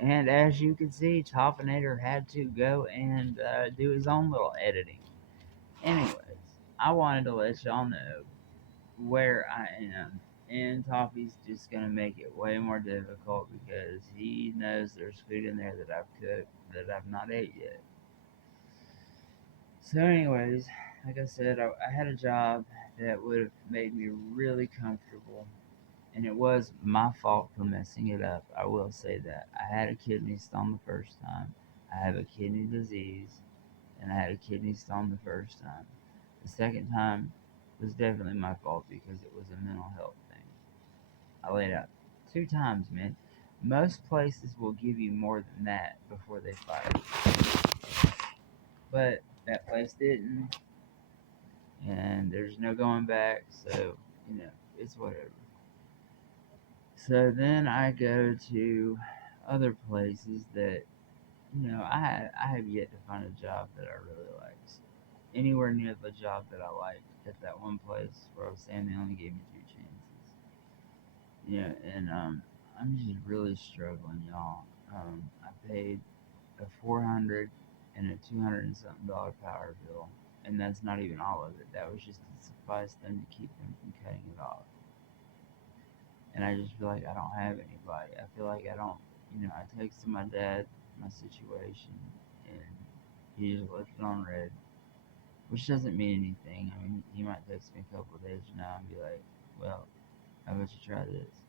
And as you can see, Toffinator had to go and do his own little editing. Anyways, I wanted to let y'all know where I am. And Toffee's just gonna make it way more difficult because he knows there's food in there that I've cooked that I've not ate yet. So, anyways, like I said, I had a job that would have made me really comfortable, and it was my fault for messing it up. I will say that. I had a kidney stone the first time, I have a kidney disease, and I had a kidney stone the first time. The second time was definitely my fault because it was a mental health thing. I laid out 2 times, man. Most places will give you more than that before they fire you, but that place didn't, and there's no going back. So it's whatever. So then I go to other places that I have yet to find a job that I really like. Anywhere near the job that I like at that one place where I was saying they only gave me 2 chances. And I'm just really struggling, y'all. I paid a 400 and a 200 and something dollar power bill, and that's not even all of it. That was just to suffice them to keep them from cutting it off. And I just feel like I don't have anybody. I feel like I don't. I texted my dad my situation, and he just left it on red, which doesn't mean anything. I mean, he might text me a couple of days from now and be like, "Well, how about you try this?"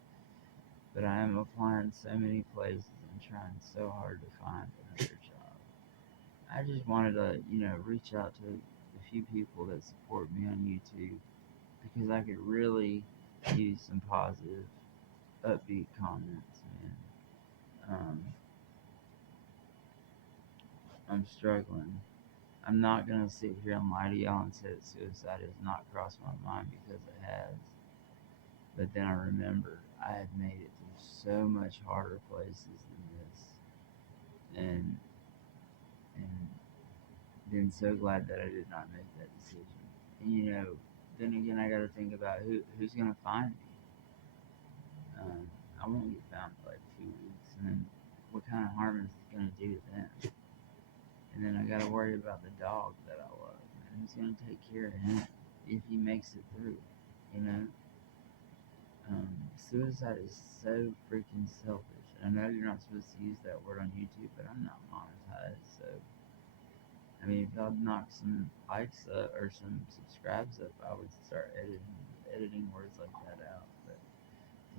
But I am applying so many places and trying so hard to find another job. I just wanted to, reach out to a few people that support me on YouTube because I could really use some positive, upbeat comments, man. Um, I'm struggling. I'm not gonna sit here and lie to y'all and say that suicide has not crossed my mind because it has. But then I remember I had made it through so much harder places than this, and and been so glad that I did not make that decision. And then again, I got to think about who's gonna find me. I won't get found for like 2 weeks, and then what kind of harm is it gonna do to them? And then I got to worry about the dog that I love, and who's gonna take care of him if he makes it through? You know, suicide is so freaking selfish. I know you're not supposed to use that word on YouTube, but I'm not monetized, so I mean, if y'all knock some likes up or some subscribes up, I would start editing words like that out. But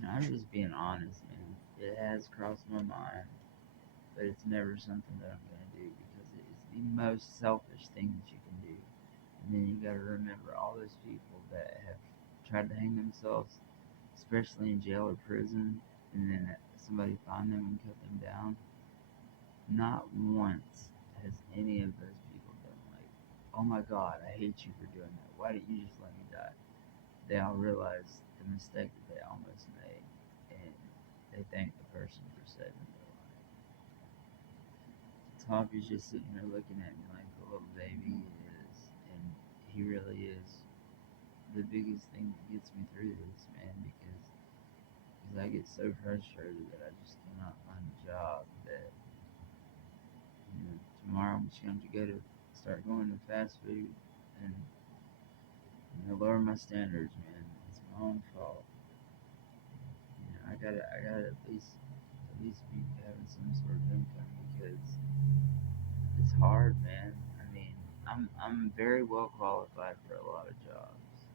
I'm just being honest, man. It has crossed my mind, but it's never something that I'm gonna do because it is the most selfish thing that you can do. And then you gotta remember all those people that have tried to hang themselves, especially in jail or prison, and then somebody find them and cut them down. Not once has any of those people been like, "Oh my God, I hate you for doing that. Why didn't you just let me die?" They all realize the mistake that they almost made, and they thank the person for saving their life. Tommy's just sitting there looking at me like the little baby he is, and he really is the biggest thing that gets me through this, man, because I get so frustrated that I just cannot find a job that tomorrow I'm just going to go to start going to fast food and lower my standards, man. It's my own fault. I gotta at least be having some sort of income because it's hard, man. I mean, I'm very well qualified for a lot of jobs,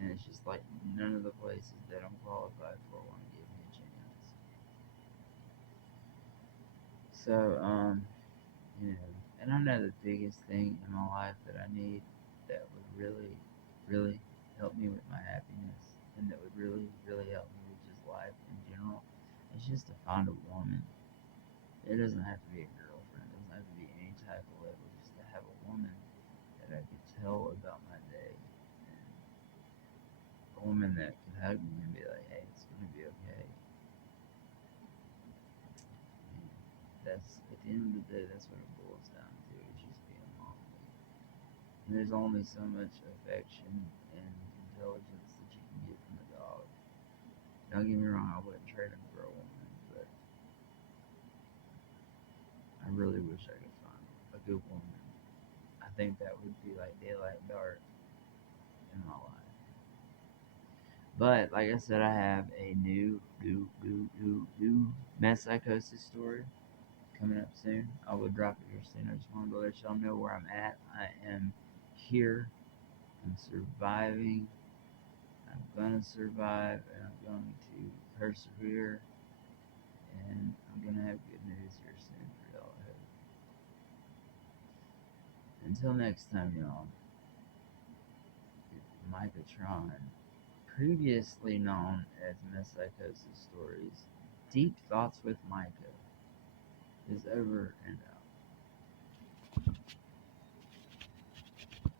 and it's just like none of the places that I'm qualified for want to give me a chance. So, and I know the biggest thing in my life that I need that would really, really help me with my happiness and that would really, really help me with just life in general is just to find a woman. It doesn't have to be a girlfriend, it doesn't have to be any type of level, just to have a woman that I could tell about my day. And a woman that could hug me and be like, hey, it's gonna be okay. And that's at the end of the day, that's what it boils down to. It's just being lonely. And there's only so much affection and intelligence that you can get from a dog. Don't get me wrong, I wouldn't trade him for a woman, but I really wish I could find a good woman. I think that would be like daylight and dark in my life. But like I said, I have a new mess psychosis story coming up soon. I will drop it here soon. I just wanted to let y'all know where I'm at. I am here. I'm surviving. I'm gonna survive, and I'm going to persevere. And I'm gonna have good news here soon for y'all. I hope. Until next time, y'all. Micah Tron, previously known as Mess Psychosis Stories, Deep Thoughts with Micah, is over and out.